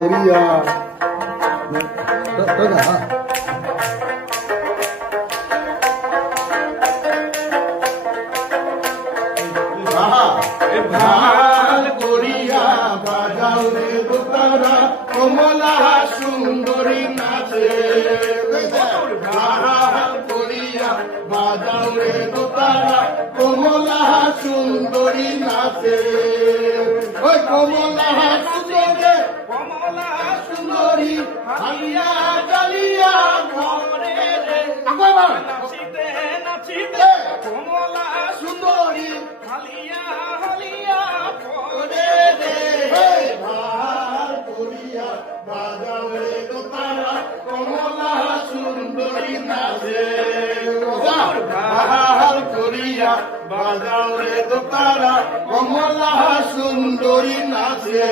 করিয়া ভাল করিয়া বাজাও রে দোতারা কমলা সুন্দরী নাচে ভাল করিয়া বাজাও রে দোতারা কমলা সুন্দরী নাচে ওই কমলা সুন্দরী কমলা সুন্দরী হালিয়া জালিয়া ঘরে রে নাচিতে নাচিতে কমলা সুন্দরী হালিয়া হালিয়া ঘরে রে ভাল করিয়া বাজাও রে দোতারা কমলা সুন্দরী নাচে ভাল করিয়া বাজাও রে দোতারা কমলা সুন্দরী নাচে